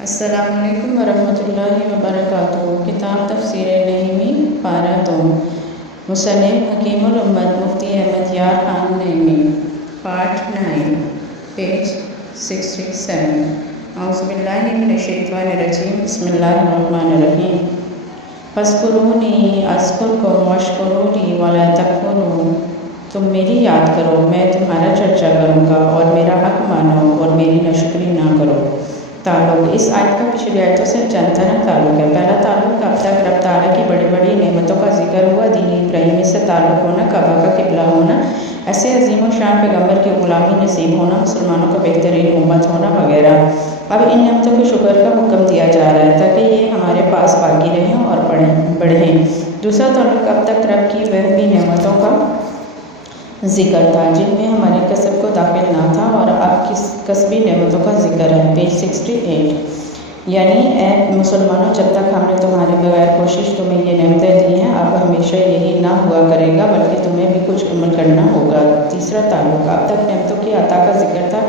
السلام علیکم ورحمۃ اللہ وبرکاتہ۔ کتاب تفسیر نعیمی پارہ 2، مصنف حکیم الامت مفتی احمد یار خان نعیمی، پارٹ 9، پیج 67۔ اعوذ باللہ من الشیطان الرجیم، بسم اللہ الرحمن الرحیم۔ فاذکرونی اذکرکم واشکروا لی ولا تکفرون۔ تم میری یاد کرو، میں تمہارا چرچا کروں گا، اور میرا حق مانو اور میری ناشکری نہ کرو۔ تعلق اس آیت کا پچھلی آیتوں سے چند طرح تعلق ہے۔ پہلا تعلق اب تک رب تعالیٰ کی بڑی بڑی نعمتوں کا ذکر ہوا، دین ابراہیمی سے تعلق ہونا، کعبہ کا قبلہ ہونا، ایسے عظیم و شان پیغمبر کی غلامی نصیب ہونا، مسلمانوں کا بہترین امت ہونا وغیرہ۔ اب ان نعمتوں کے شکر کا حکم دیا جا رہا ہے تاکہ یہ ہمارے پاس باقی رہیں اور بڑھیں۔ دوسرا تعلق اب تک رب کی وہ بھی نعمتوں کا ذکر تھا جن میں ہمارے کسب کو داخل نہ تھا، اور اب کسبی نعمتوں کا ذکر ہے، پیج 68۔ یعنی اے مسلمانوں، جب تک ہم نے تمہارے بغیر کوشش تمہیں یہ نعمتیں دی ہیں، اب ہمیشہ یہی نہ ہوا کرے گا بلکہ تمہیں بھی کچھ عمل کرنا ہوگا۔ تیسرا تعلق اب تک نعمتوں کی عطا کا ذکر تھا،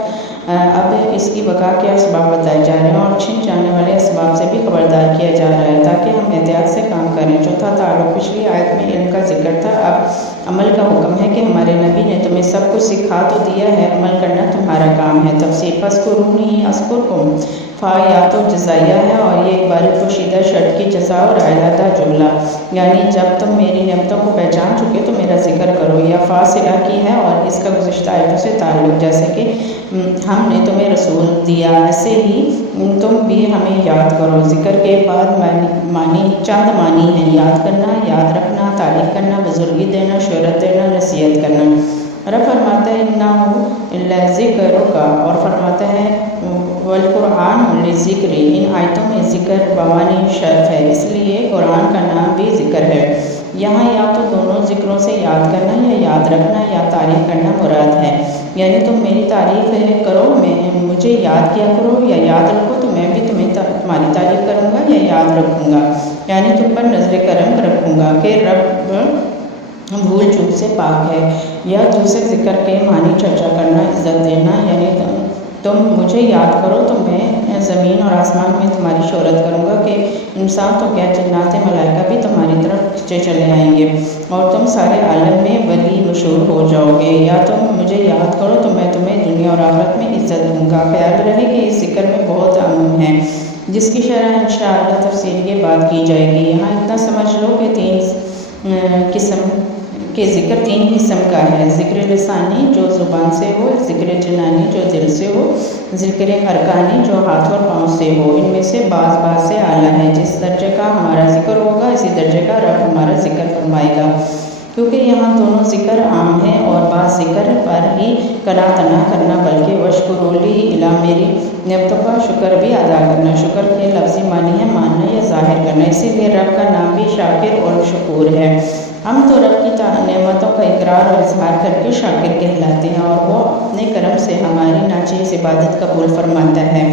اب اس کی بقا کے اسباب بتائے جا رہے ہیں اور چھن جانے والے اسباب سے بھی خبردار کیا جا رہا ہے تاکہ ہم احتیاط سے کام کریں۔ چوتھا تعلق پچھلی آیت میں علم کا ذکر تھا، اب عمل کا حکم ہے کہ ہمارے نبی نے تمہیں سب کچھ سکھا تو دیا ہے، عمل کرنا تمہارا کام ہے۔ تفسیر فاذکرونی اذکرکم، فا یا تو جزائیہ ہے اور یہ ایک بار پوشیدہ شرط کی جزا اور علیحدہ جملہ، یعنی جب تم میری نعمتوں کو پہچان چکے تو میرا ذکر کرو۔ یا فا صلہ کی ہے اور اس کا گزشتہ آیتوں سے تعلق، جیسے کہ ہم نے تمہیں رسول دیا، ایسے ہی تم بھی ہمیں یاد کرو۔ ذکر کے بعد چند معنی ہیں: یاد کرنا، یاد رکھنا، تعریف کرنا، بزرگی دینا، شہرت دینا، نصیحت کرنا۔ رب فرماتا ہے انہ لذکرک، اور فرماتا ہے والقرآن للذکر۔ ان آیتوں میں ذکر بوانی شرف ہے، اس لیے قرآن کا نام بھی ذکر ہے۔ یہاں یا تو دونوں ذکروں سے یاد کرنا یا یاد رکھنا یا تعریف کرنا مراد ہے، یعنی تم میری تعریف کرو، مجھے یاد کیا کرو، یا یاد رکھو تو میں بھی تمہاری تعریف کروں گا یا یاد رکھوں گا، یعنی تم پر نظر کرم رکھوں گا کہ رب بھول چوک سے پاک ہے۔ یا دوسرے ذکر کے معنی چرچا کرنا، عزت دینا، یعنی تم مجھے یاد کرو تو میں زمین اور آسمان میں تمہاری شہرت کروں گا کہ انسان تو کیا جنات ملائکہ بھی تمہاری طرف کھنچے چلے آئیں گے اور تم سارے عالم میں ولی مشہور ہو جاؤ گے۔ یا تم مجھے یاد کرو تو میں تمہیں دنیا اور آخرت میں عزت دوں گا۔ خیال رہے کہ اس ذکر میں بہت عموم ہے جس کی شرح انشاءاللہ تفصیل کے بعد کی جائے گی۔ یہاں اتنا سمجھ لو کہ ذکر تین قسم کا ہے: ذکر لسانی جو زبان سے ہو، ذکر جنانی جو دل سے ہو، ذکر ارکانی جو ہاتھ اور پاؤں سے ہو۔ ان میں سے بعض سے اعلیٰ ہے۔ جس درجے کا ہمارا ذکر ہوگا اسی درجے کا رب ہمارا ذکر فرمائے گا، کیونکہ یہاں دونوں ذکر عام ہیں اور بعض ذکر پر ہی قناعت نہ کرنا بلکہ واشکروا لی الا، میری نعمتوں کا شکر بھی ادا کرنا۔ شکر کے لفظی معنی ہے ماننا یا ظاہر کرنا، اسی لیے رب کا نام بھی شاکر اور شکور ہے۔ ہم تو رب کی نعمتوں کا اقرار اور اظہار کر کے شاکر کہلاتے ہیں اور وہ اپنے کرم سے ہماری ناچیز عبادت قبول فرماتا ہے،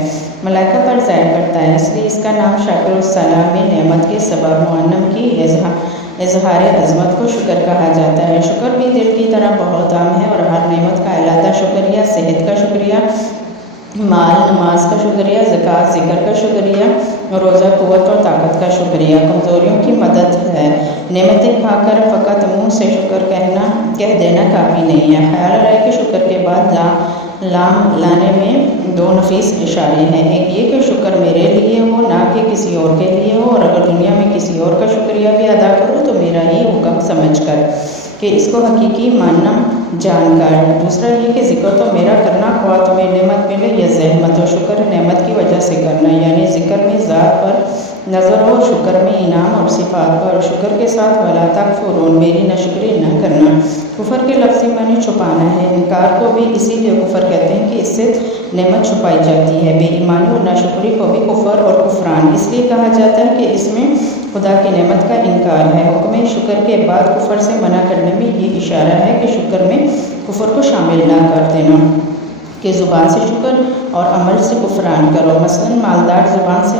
ملائکہ پر ظاہر کرتا ہے، اس لیے اس کا نام شاکر السلام میں نعمت کے سبب معنم کی اظہار عظمت کو شکر کہا جاتا ہے۔ شکر بھی دل کی طرح بہت عام ہے اور ہر نعمت کا علیحدہ شکریہ: صحت کا شکریہ، مال نماز کا شکریہ، زکوٰۃ ذکر کا شکریہ، روزہ قوت اور طاقت کا شکریہ، کمزوریوں کی مدد ہے۔ نعمتیں کھا کر فقط منہ سے شکر کہہ دینا کافی نہیں ہے۔ خیال رہے کہ شکر کے بعد لام لانے میں دو نفیس اشارے ہیں: ایک یہ کہ شکر میرے لیے ہو نہ کہ کسی اور کے لیے ہو، اور اگر دنیا میں کسی اور کا شکریہ بھی ادا کرو تو میرا ہی حکم سمجھ کر کہ اس کو حقیقی ماننا جان کر۔ دوسرا یہ کہ ذکر تو میرا کرنا، خواہ تمہیں نعمت ملے یا زحمت ہو، شکر نعمت کی وجہ سے کرنا، یعنی ذکر میں ذات پر نظر ہو، شکر میں انعام اور صفات پر، شکر کے ساتھ ولا تکفرون، میری ناشکری نہ کرنا۔ کفر کے لفظی معنی چھپانا ہے، انکار کو بھی اسی لیے کفر کہتے ہیں کہ اس سے نعمت چھپائی جاتی ہے۔ بے ایمانی اور ناشکری کو بھی کفر اور کفران اس لیے کہا جاتا ہے کہ اس میں خدا کی نعمت کا انکار ہے۔ حکم شکر کے بعد کفر سے منع کرنے میں یہ اشارہ ہے کہ شکر میں کفر کو شامل نہ کر دینا، کہ زبان سے شکر اور عمل سے کفران کرو۔ مثلاً مالدار زبان سے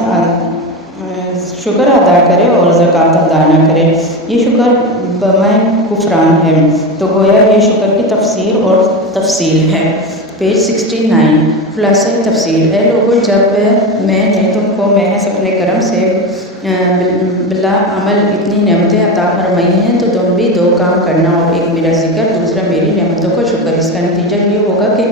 شکر ادا کرے اور زکوٰۃ ادا نہ کرے، یہ شکر بمعنی کفران ہے، تو گویا یہ شکر کی تفسیر اور تفصیل ہے۔ پیج 69، خلاصہ تفسیر: اے لوگو، جب میں نے تم محض اپنے کرم سے بلا عمل اتنی نعمتیں عطا فرمائی ہیں، تو تم بھی دو کام کرنا، اور ایک میرا ذکر، دوسرا میری نعمتوں کا شکر۔ اس کا نتیجہ یہ ہوگا کہ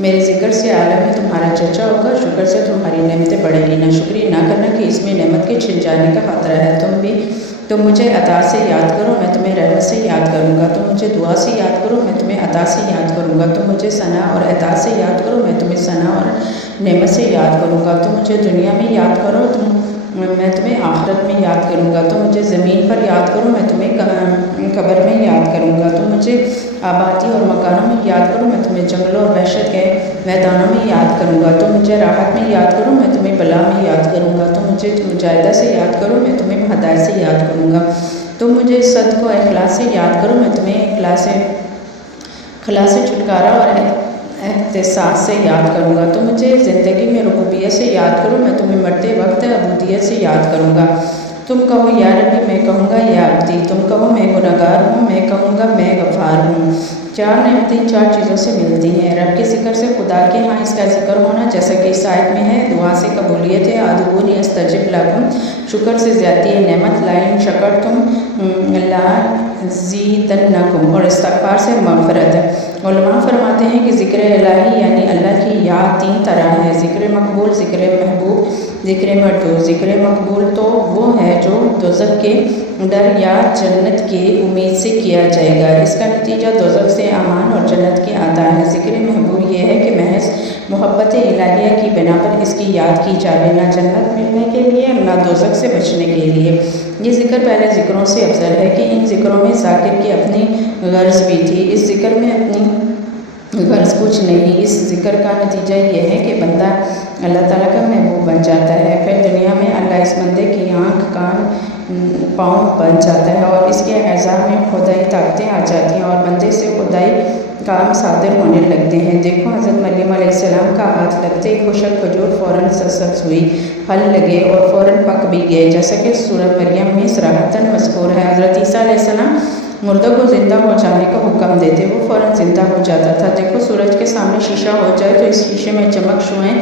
میرے ذکر سے عالم میں تمہارا چرچا ہوگا، شکر سے تمہاری نعمتیں بڑھیں گی۔ نہ شکریہ نہ کرنا کہ اس میں نعمت کے چھن جانے کا خطرہ ہے۔ تم مجھے عطا سے یاد کرو، میں تمہیں رحمت سے یاد کروں گا۔ تم مجھے دعا سے یاد کرو، میں تمہیں عطا سے یاد کروں گا۔ تم مجھے ثنا اور عطا سے یاد کرو، میں تمہیں ثنا اور نعمت سے یاد کروں گا۔ تم مجھے دنیا میں یاد کرو، میں تمہیں آخرت میں یاد کروں گا۔ تم مجھے زمین پر یاد کرو، میں تمہیں قبر میں یاد کروں گا۔ تم مجھے آبادی اور مکانوں میں یاد کرو، میں تمہیں جنگلوں اور وحشت کے میدانوں میں یاد کروں گا۔ تم مجھے راحت میں یاد کرو، میں تمہیں بلا میں یاد کروں گا۔ تم مجھے مجاہدہ سے یاد کرو، میں تمہیں ہدایت سے یاد کروں گا۔ تم مجھے صدق و اخلاص سے یاد کرو، میں تمہیں خلاص سے چھٹکارا اور احتساب سے یاد کروں گا۔ تم مجھے زندگی میں ربوبیت سے یاد کرو، میں تمہیں مرتے وقت عبودیت سے یاد کروں گا۔ تم کہو یا ربی، میں کہوں گا یا عبدی۔ تم کہو میں گنہگار ہوں، میں کہوں گا میں غفار ہوں۔ چار نعمتیں چار چیزوں سے ملتی ہیں: رب کے ذکر سے، خدا کے ہاں اس کا ذکر ہونا، جیسا کہ اس آیت میں ہے، دعا سے قبولیت ہے، ادعونی استجب لکم، شکر سے زیادتی ہے نعمت، لئن شکرتم لازیدنکم، اور استغفار سے مغفرت ہے۔ علماء فرماتے ہیں کہ ذکر الہی یعنی اللہ کی یاد تین طرح ہے: ذکر مقبول، ذکر محبوب، ذکر مردود۔ ذکر مقبول تو وہ ہے جو دوزخ کے ڈر یا جنت کی امید سے کیا جائے گا، اس کا نتیجہ دوزخ سے امان اور جنت کی آتا ہے۔ ذکر محبوب یہ ہے کہ محض محبت الہیہ کی بنا پر اس کی یاد کی جاوے، نہ جنت ملنے کے لیے نہ دوزخ سے بچنے کے لیے۔ یہ ذکر پہلے ذکروں سے افضل ہے کہ ان ذکروں میں ذاکر کی اپنی غرض بھی تھی، اس ذکر میں اپنی غرض کچھ نہیں۔ اس ذکر کا نتیجہ یہ ہے کہ بندہ اللہ تعالیٰ کا محبوب بن جاتا ہے، پھر دنیا میں اللہ اس بندے کی آنکھ، کان، پاؤں بن جاتا ہے، اور اس کے اعضاء میں خدائی طاقتیں آ جاتی ہیں، اور بندے سے خدائی کام صادر ہونے لگتے ہیں۔ دیکھو حضرت مریم علیہ السلام کا ہاتھ لگتے ہی خشک کھجور فوراً سبز ہوئی، پھل لگے اور فوراً پک بھی گئے، جیسا کہ سورۃ مریم میں صراحتاً مذکور ہے۔ حضرت عیسیٰ علیہ السلام مردوں کو زندہ ہو جانے کا حکم دیتے، وہ فوراً زندہ ہو جاتا تھا۔ دیکھو سورج کے سامنے شیشہ ہو جائے تو اس شیشے میں چمک، شعاعیں،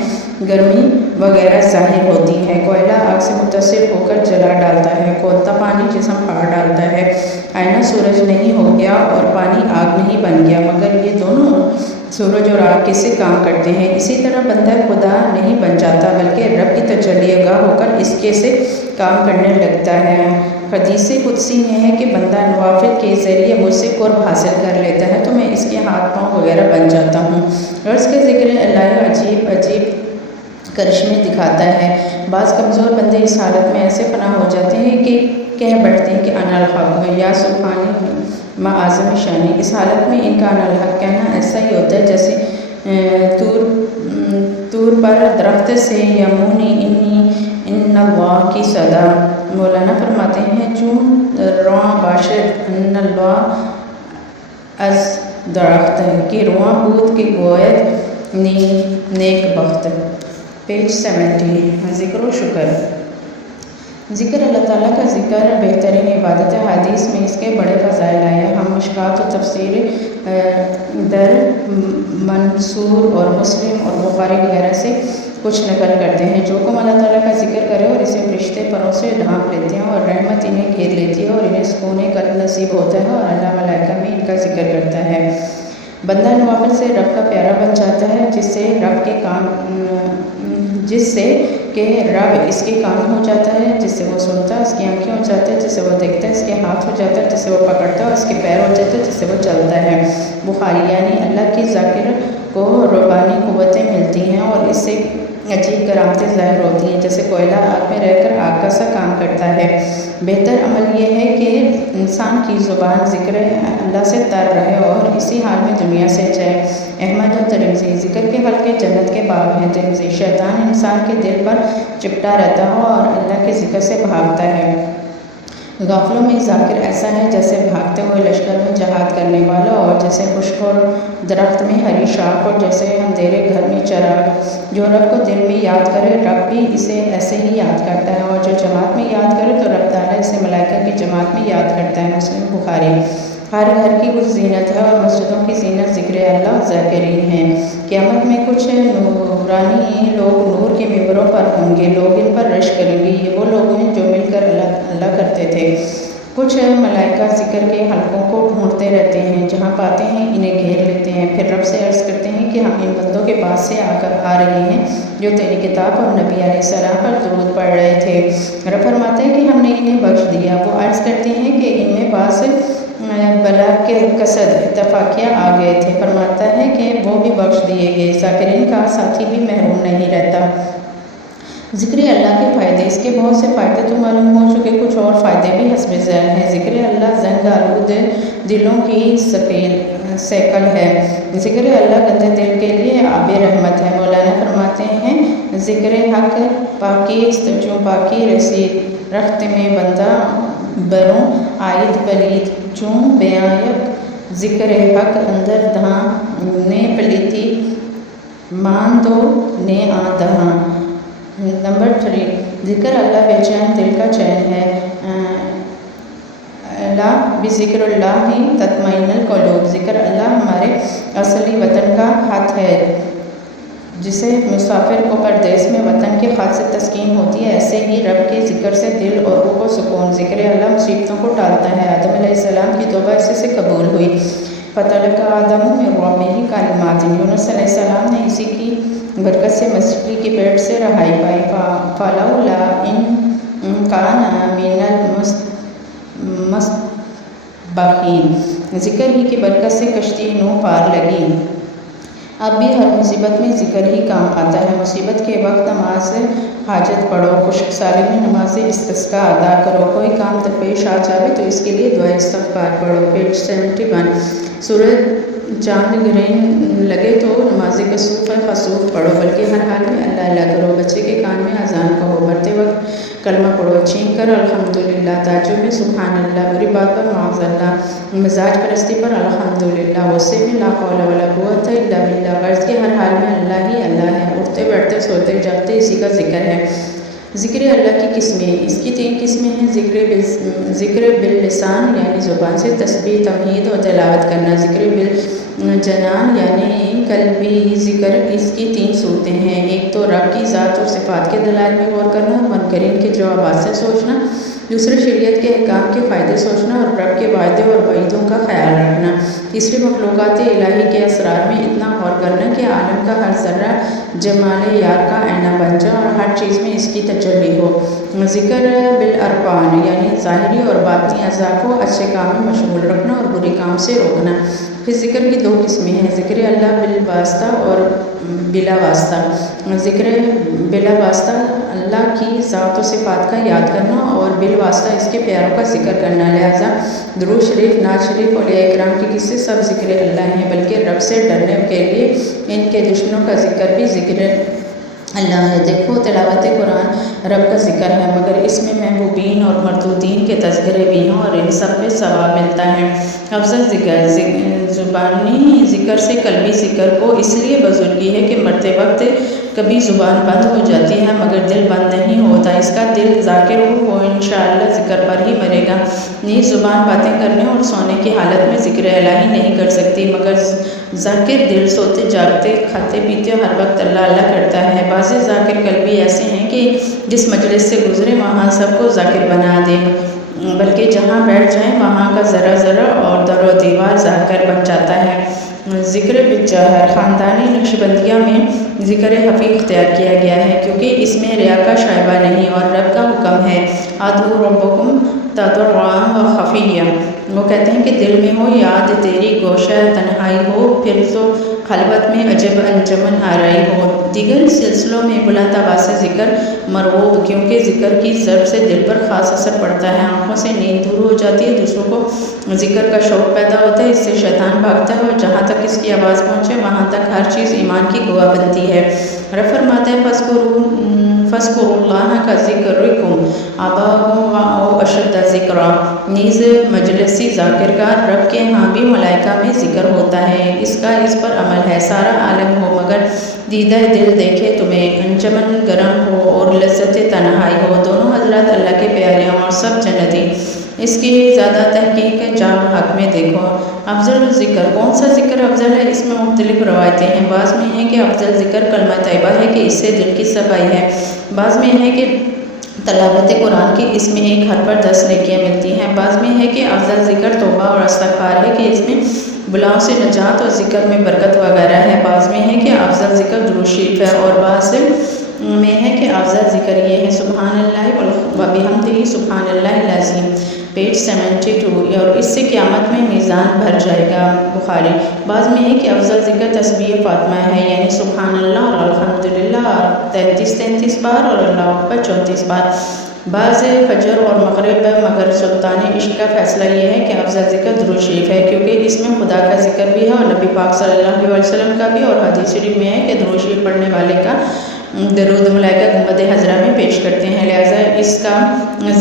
گرمی وغیرہ ظاہر ہوتی ہیں۔ کوئلہ آگ سے متصل ہو کر جلا ڈالتا ہے، کھولتا پانی جسم پھاڑ ڈالتا ہے۔ آئینہ سورج نہیں ہو گیا اور پانی آگ نہیں بن گیا، مگر یہ دونوں سورج اور آگ کیسے کام کرتے ہیں۔ اسی طرح بندہ خدا نہیں بن جاتا بلکہ رب کی تجلی گاہ ہو کر اس کے سے کام کرنے لگتا ہے۔ حدیث قدسی میں ہے کہ بندہ نوافل کے ذریعے مجھ سے قرب حاصل کر لیتا ہے تو میں اس کے ہاتھ پاؤں وغیرہ بن جاتا ہوں۔ غرض کے ذکر الہی عجیب عجیب کرشمے دکھاتا ہے۔ بعض کمزور بندے اس حالت میں ایسے فنا ہو جاتے ہیں کہ کہہ بیٹھتے ہیں کہ انا الحق یا سبحانی معظم شانی۔ اس حالت میں ان کا انا الحق کہنا ایسا ہی ہوتا ہے جیسے طور پر درخت سے یمونی ان اللہ کی صدا۔ مولانا فرماتے ہیں چون رواں باشد ان اللہ از درخت کی رواں بود کے گوید نیک بخت۔ پیج 70۔ ذکر و شکر۔ ذکر اللہ تعالیٰ کا ذکر بہترین عبادت ہے۔ حدیث میں اس کے بڑے فضائل آئے ہیں۔ ہم مشکات و تفسیر در منصور اور مسلم اور بخاری وغیرہ سے کچھ نقل کرتے ہیں۔ جو قوم اللہ تعالیٰ کا ذکر کرے اور اسے فرشتے پروں سے ڈھانپ لیتے ہیں اور رحمت انہیں گھیر لیتی ہے اور انہیں سکون قلب نصیب ہوتا ہے اور اللہ ملائکہ بھی ان کا ذکر کرتا ہے۔ بندہ نوافل سے رب کا پیارا بن جاتا ہے، جس سے کہ رب اس کے کان ہو جاتا ہے، جس سے وہ سنتا ہے، اس کی آنکھیں ہو جاتی ہے، جس سے وہ دیکھتا ہے، اس کے ہاتھ ہو جاتا ہے، جس سے وہ پکڑتا ہے، اور اس کے پیر ہو جاتے ہیں، جس سے وہ چلتا ہے۔ بخاری یعنی اللہ کی ذاکر کو روحانی قوتیں ملتی ہیں اور اس سے عجیب کرامتیں ظاہر ہوتی ہیں، جیسے کوئلہ آگ میں رہ کر آگ کا سا کام کرتا ہے۔ بہتر عمل یہ ہے کہ انسان کی زبان ذکر اللہ سے تر رہے اور اسی حال میں دنیا سے جائے۔ احمد و ترمذی۔ ذکر کے حلقے جنت کے باب ہیں۔ ترمذی۔ شیطان انسان کے دل پر چپٹا رہتا ہے اور اللہ کے ذکر سے بھاگتا ہے۔ غافلوں میں ذاکر ایسا ہے جیسے بھاگتے ہوئے لشکر میں جہاد کرنے والا، اور جیسے خشک اور درخت میں ہری شاخ، اور جیسے اندھیرے گھر میں چراغ۔ جو رب کو دل میں یاد کرے رب بھی اسے ایسے ہی یاد کرتا ہے، اور جو جماعت میں یاد کرے تو رب تعالیٰ اسے ملائکہ کی جماعت میں یاد کرتا ہے۔ مسلم بخاری۔ ہر گھر کی کچھ زینت ہے اور مسجدوں کی زینت ذکر اللہ ذاکرین ہیں۔ قیامت میں کچھ نورانی لوگ نور کے ممبروں پر ہوں گے، لوگ ان پر ستائش کریں گی۔ یہ وہ لوگ ہیں جو مل کر اللہ کرتے تھے۔ کچھ ملائکہ ذکر کے حلقوں کو ڈھونڈتے رہتے ہیں، جہاں پاتے ہیں انہیں گھیر لیتے ہیں، پھر رب سے عرض کرتے ہیں کہ ہم ان بندوں کے پاس سے آ رہے ہیں جو تیری کتاب اور نبی علیہ السلام پر درود پڑھ رہے تھے۔ رب فرماتے ہیں کہ ہم نے انہیں بخش دیا۔ وہ عرض کرتے ہیں کہ ان میں بعض بلاغ کے قصد اتفاقیہ آ گئے تھے۔ فرماتا ہے کہ وہ بھی بخش دیے گئے۔ ذاکرین کا ساتھی بھی محروم نہیں رہتا۔ ذکر اللہ کے فائدے، اس کے بہت سے فائدے تو معلوم ہو چکے، کچھ اور فائدے بھی حسب ذیل ہیں۔ ذکر اللہ زنگ آلود دلوں کی سیکل ہے۔ ذکر اللہ گندے دل کے لیے آب رحمت ہے۔ مولانا فرماتے ہیں ذکر حق پاکی چوں پاکی رسید رخت میں بندہ بروں آئید پلید چوں بیایک ذکر حق اندر دھاں نے پلیتی مان دو نے آ دہاں۔ نمبر 3، ذکر اللہ بے چین دل کا چین ہے۔ بذکر اللہ تطمئن القلوب، ذکر اللہ ہمارے اصلی وطن کا خط ہے۔ جسے مسافر کو پردیس میں وطن کے خط سے تسکین ہوتی ہے، ایسے ہی رب کے ذکر سے دل اور روح کو سکون۔ ذکر اللہ مصیبتوں کو ٹالتا ہے۔ آدم علیہ السلام کی توبہ اسی سے قبول ہوئی۔ فَتَلَقَّىٰ آدَمُ مِن رَّبِّهِ كَلِمَاتٍ، یونس علیہ السلام نے اسی کی برکت سے مچھلی کی پیٹ سے رہائی پائی۔ فَلَوْلَا إِن كَانَ مِنَ الْمُسْبَحِينَ، ذکر ہی کی برکت سے کشتی نوح پار لگی۔ اب بھی ہر مصیبت میں ذکر ہی کام آتا ہے۔ مصیبت کے وقت نماز حاجت پڑھو، خشک سالی میں نماز استسقاء ادا کرو، کوئی کام درپیش آ جائے تو اس کے لیے دعائے استغفار پڑھو۔ پیج 71۔ سورج چاند گرہن لگے تو نماز کسوف خسوف پڑھو، بلکہ ہر حال میں اللہ اللہ کرو۔ بچے کے کان میں اذان کہو، مرتے وقت کلمہ پڑھو، چھینک کر الحمدللہ، تعجب میں سبحان اللہ، بری بات پر معاذ اللہ، مزاج پرستی پر الحمدللہ، غصے میں لا حول ولا قوت الا باللہ، غرض کے ہر حال میں اللہ ہی اللہ ہے، اٹھتے بیٹھتے سوتے جاگتے اسی کا ذکر ہے۔ ذکر اللہ کی قسمیں، اس کی 3 قسمیں ہیں۔ ذکر باللسان یعنی زبان سے تسبیح تمہید اور تلاوت کرنا۔ ذکر بالجنان یعنی قلبی ذکر، اس کی 3 صورتیں ہیں۔ ایک تو رب کی ذات اور صفات کے دلائل میں غور کرنا، منکرین کے جوابات سے سوچنا، دوسرے شریعت کے احکام کے فائدے سوچنا اور رب کے وعدے اور وعیدوں کا خیال رکھنا، تیسری مخلوقات الہی کے اسرار میں اتنا غور کرنا کہ عالم کا ہر ذرہ جمال یار کا آئینہ بن جائے اور ہر چیز میں اس کی تجلی ہو۔ ذکر بالارکان یعنی ظاہری اور باطنی اعضاء کو اچھے کام میں مشغول رکھنا اور برے کام سے روکنا۔ پھر ذکر کی 2 قسمیں ہیں، ذکر اللہ بالواسطہ اور بلا واسطہ۔ ذکر بلا واسطہ اللہ کی ذات و صفات کا یاد کرنا اور بالواسطہ اس کے پیاروں کا ذکر کرنا، لہذا درود شریف، نعت شریف، اولیاء کرام کی قصے سب ذکر اللہ ہیں، بلکہ رب سے ڈرنے کے لیے ان کے دشمنوں کا ذکر بھی ذکر اللہ ہے۔ دیکھو تلاوت قرآن رب کا ذکر ہے، مگر اس میں محبوبین اور مردودین کے تذکرے بھی ہیں اور ان سب پہ ثواب ملتا ہے۔ افضل ذکر، زبانی ذکر سے قلبی ذکر کو اس لیے بزرگی ہے کہ مرتے وقت کبھی زبان بند ہو جاتی ہے مگر دل بند نہیں ہوتا۔ اس کا دل ذاکر ہو وہ انشاءاللہ ذکر پر ہی مرے گا۔ نیز زبان باتیں کرنے اور سونے کی حالت میں ذکر الہی نہیں کر سکتی، مگر ذاکر دل سوتے جاگتے کھاتے پیتے ہر وقت اللہ اللہ کرتا ہے۔ بعض ذاکر قلبی ایسے ہیں کہ جس مجلس سے گزرے وہاں سب کو ذاکر بنا دیں، بلکہ جہاں بیٹھ جائیں وہاں کا ذرہ ذرہ اور در و دیوار ذاکر بن جاتا ہے۔ ذکر بالجہر، خاندانی نقشبندیہ میں ذکر خفی اختیار کیا گیا ہے کیونکہ اس میں ریا کا شائبہ نہیں اور رب کا حکم ہے ادعوا ربکم تضرعا وخفیا۔ وہ کہتے ہیں کہ دل میں ہو یاد تیری، گوشہ تنہائی ہو، پھر تو خلوت میں عجب انجمن آرائی ہو۔ دیگر سلسلوں میں بلند آواز سے ذکر مرغوب، کیونکہ ذکر کی ضرب سے دل پر خاص اثر پڑتا ہے، آنکھوں سے نیند دور ہو جاتی ہے، دوسروں کو ذکر کا شوق پیدا ہوتا ہے، اس سے شیطان بھاگتا ہے اور جہاں تک اس کی آواز پہنچے وہاں تک ہر چیز ایمان کی گواہ بنتی ہے۔ رب فرماتا ہے فَاذْكُرُوا اللَّهَ كَذِكْرِكُمْ آبَاءَكُمْ أَوْ أَشَدَّ ذِكْرًا۔ نیز مجلسی ذاکر کا رب کے ہاں بھی ملائکہ میں ذکر ہوتا ہے، اس کا اس پر عمل ہے۔ سارا عالم ہو مگر دیدہ دل دیکھے تمہیں، انجمن گرم ہو اور لذت تنہائی ہو، دونوں حضرات اللہ کے پیارے ہوں اور سب جنتی۔ اس کی زیادہ تحقیق جام حق میں دیکھو۔ افضل ذکر، کون سا ذکر افضل ہے؟ اس میں مختلف روایتیں ہیں۔ بعض میں ہے کہ افضل ذکر کلمہ طیبہ ہے کہ اس سے دل کی صفائی ہے، بعض میں ہے کہ تلاوت قرآن کی اس میں ایک حرف پر 10 نیکیاں ملتی ہیں۔ بعض میں ہے کہ افضل ذکر توبہ اور استغفار ہے کہ اس میں بلاؤں سے نجات اور ذکر میں برکت وغیرہ ہے۔ بعض میں ہے کہ افضل ذکر درود شریف ہے، اور بعض میں ہے کہ افضل ذکر یہ ہے سبحان اللہ و بحمدہ سبحان اللہ العظیم، پیج 72، اور اس سے قیامت میں میزان بھر جائے گا، بخاری۔ بعض میں ہے کہ افضل ذکر تسبیح فاطمہ ہے، یعنی سبحان اللہ اور الحمدللہ 33 بار اور اللہ اکبر 34 بار۔ بعض فجر اور مغرب، مگر سلطان عشق کا فیصلہ یہ ہے کہ افضل ذکر درود شریف ہے، کیونکہ اس میں خدا کا ذکر بھی ہے اور نبی پاک صلی اللہ علیہ وسلم کا بھی، اور حدیث شریف میں ہے کہ درود شریف پڑھنے والے کا درود ملائکہ گنبد حضرہ میں پیش کرتے ہیں، لہٰذا اس کا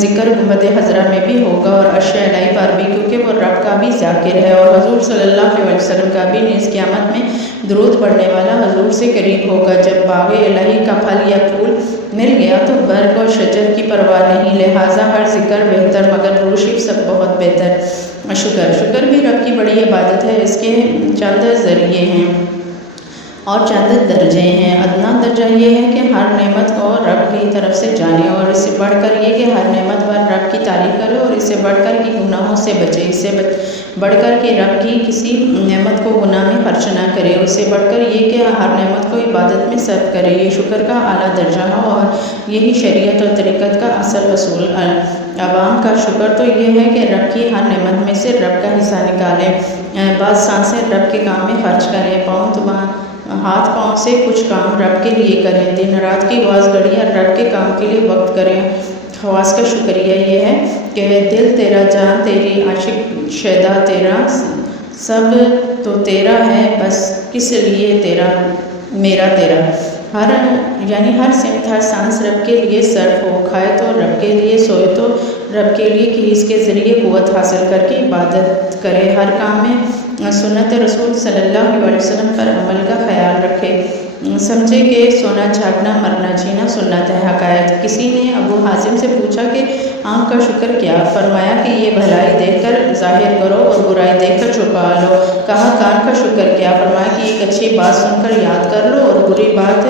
ذکر گنبد حضرہ میں بھی ہوگا اور عرش الہی پر بھی، کیونکہ وہ رب کا بھی ذاکر ہے، اور حضور صلی اللہ علیہ وسلم کا بھی نیز قیامت میں درود پڑھنے والا حضور سے قریب ہوگا۔ جب باغ الہی کا پھل یا پھول مل گیا تو برگ اور شجر کی پرواہ نہیں، لہٰذا ہر ذکر بہتر مگر درود شریف سب بہت بہتر۔ شکر بھی رب کی بڑی عبادت ہے، اس کے چند ذریعے ہیں اور چند درجے ہیں۔ ادنا درجہ یہ ہے کہ ہر نعمت کو رب کی طرف سے جانے، اور اس سے بڑھ کر یہ کہ ہر نعمت پر رب کی تعریف کرے، اور اس سے بڑھ کر کہ گناہوں سے بچے، اس سے بڑھ کر کہ رب کی کسی نعمت کو گناہ میں خرچ نہ کرے، اس سے بڑھ کر یہ کہ ہر نعمت کو عبادت میں صرف کرے، یہ شکر کا اعلیٰ درجہ ہے، اور یہی شریعت اور طریقت کا اصل اصول ہے۔ عوام کا شکر تو یہ ہے کہ رب کی ہر نعمت میں سے رب کا حصہ نکالیں، بعض سانسیں رب کے کام میں خرچ کریں، ہاتھ پاؤں سے کچھ کام رب کے لیے کریں، دن رات کی بعض گھڑیاں رب کے کام کے لیے وقت کریں۔ خواص کا شکریہ یہ ہے کہ دل تیرا، جان تیری، عاشق شیدا تیرا، سب تو تیرا ہے، بس کس لیے تیرا میرا تیرا، ہر سمت ہر سانس رب کے لیے صرف ہو، کھائے تو رب کے لیے، سوئے تو رب کے لیے، کہ اس کے ذریعے قوت حاصل کر کے عبادت کرے، ہر کام میں سنت رسول صلی اللہ علیہ وسلم پر عمل کا خیال رکھے، سمجھے کہ سونا جھاگنا مرنا جینا سنت ہے، حقائق۔ کسی نے ابو حازم سے پوچھا کہ آنکھ کا شکر کیا؟ فرمایا کہ یہ بھلائی دیکھ کر ظاہر کرو اور برائی دیکھ کر چھپا لو۔ کہا کان کا شکر کیا؟ فرمایا کہ ایک اچھی بات سن کر یاد کر لو اور بری بات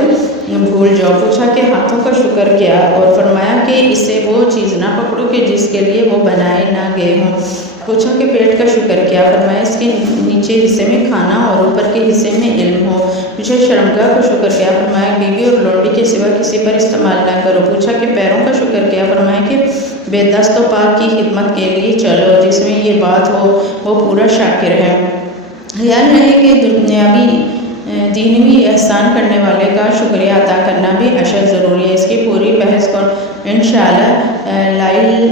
بھول جاؤ۔ پوچھا کہ ہاتھوں کا شکر کیا؟ اور فرمایا کہ اس سے وہ چیز نہ پکڑو کہ جس کے لیے وہ بنائے نہ گئے ہوں۔ پوچھا کہ پیٹ کا شکر کیا؟ فرمایا اس کے نیچے حصے میں کھانا اور اوپر کے حصے میں علم ہو۔ پوچھا شرمگاہ کا شکر کیا؟ فرمایا بیوی اور لوڈی کے سوا کسی پر استعمال نہ کرو۔ پوچھا کہ پیروں کا شکر کیا؟ فرمایا کہ بے دست و پاک کی خدمت کے لیے چلو، جس میں یہ بات ہو وہ پورا شاکر ہے۔ خیال رہے کہ دینوی احسان کرنے والے کا شکریہ ادا کرنا بھی اشد ضروری ہے۔ اس کی پوری بحث کو انشاءاللہ لائلن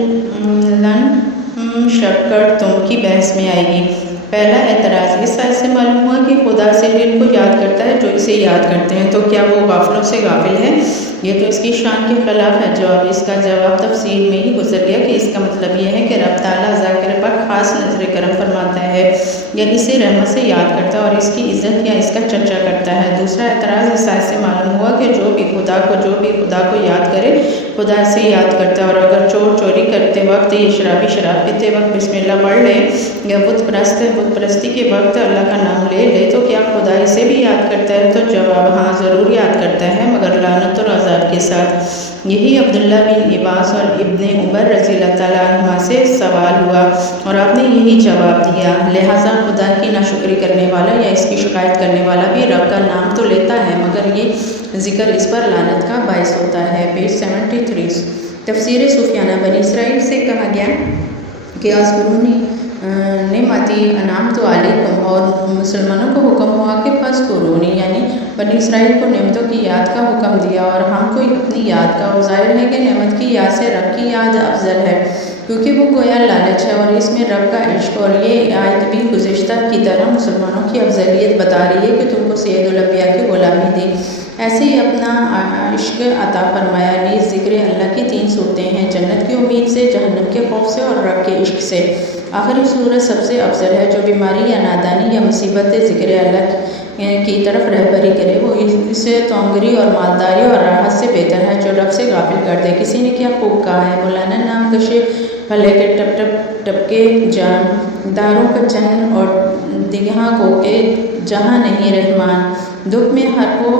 شکر تم کی بحث میں آئے گی۔ پہلا اعتراض، اس آیت سے معلوم ہوا کہ خدا صرف ان کو یاد کرتا ہے جو اسے یاد کرتے ہیں، تو کیا وہ غافلوں سے غافل ہے؟ یہ تو اس کی شان کے خلاف ہے۔ اس کا جواب تفسیر میں ہی گزر گیا کہ اس کا مطلب یہ ہے کہ رب تعالیٰ ذاکر پر خاص نظر کرم فرماتا ہے، یا اسے رحمت سے یاد کرتا ہے اور اس کی عزت یا اس کا چرچا کرتا ہے۔ دوسرا اعتراض، اس آیت سے معلوم ہوا کہ جو بھی خدا کو یاد کرے خدا سے یاد کرتا ہے، اور اگر چور چوری کرتے وقت یا شرابی شراب پیتے وقت بسم اللہ پڑھ لے، یا بت پرستی کے وقت اللہ کا نام لے تو کیا خدا اسے بھی یاد کرتا ہے؟ تو جواب ہاں ضرور یاد کرتا ہے، مگر لعنت اور عذاب کے ساتھ۔ یہی عبداللہ بن عباس اور ابن عمر رضی اللہ تعالیٰ عنہما سے سوال ہوا اور آپ نے یہی جواب دیا۔ لہٰذا خدا کی ناشکری کرنے والا یا اس کی شکایت کرنے والا بھی رب کا نام تو لیتا ہے، مگر یہ ذکر اس پر لعنت کا باعث ہوتا ہے۔ پیج 73۔ تفسیر سفیانہ، بنی اسرائیل سے کہا گیا کہ اذکرونی نعمتی انعمت علیکم، اور مسلمانوں کو حکم ہوا کہ فاذکرونی، یعنی بنی اسرائیل کو نعمتوں کی یاد کا حکم دیا اور ہم کو اپنی یاد کا، اور ظاہر ہے کہ نعمت کی یاد سے رب کی یاد افضل ہے، کیونکہ وہ گویا لالچ ہے اور اس میں رب کا عشق۔ اور یہ آیت بھی گزشتہ کی طرح مسلمانوں کی افضلیت بتا رہی ہے کہ تم کو سید الانبیاء کی غلامی دی، ایسے ہی اپنا عشق عطا فرمایا۔ نیز ذکر اللہ کی 3 صورتیں ہیں، جنت کی امید سے، جہنم کے خوف سے اور رب کے عشق سے۔ آخری صورت سب سے افضل ہے، جو بیماری یا نادانی یا مصیبت ذکر اللہ کی طرف رہبری کرے، وہ اس سے تونگری اور مالداری اور راحت سے بہتر ہے جو رب سے غافل کر دے۔ کسی نے کیا خوب کہا ہے، مولانا نام کشے بھلے کے ٹپ ٹپ ٹپ کے جان، داروں کا جہن اور دیگہاں کو کہ جہاں نہیں رحمان، دکھ میں ہر کو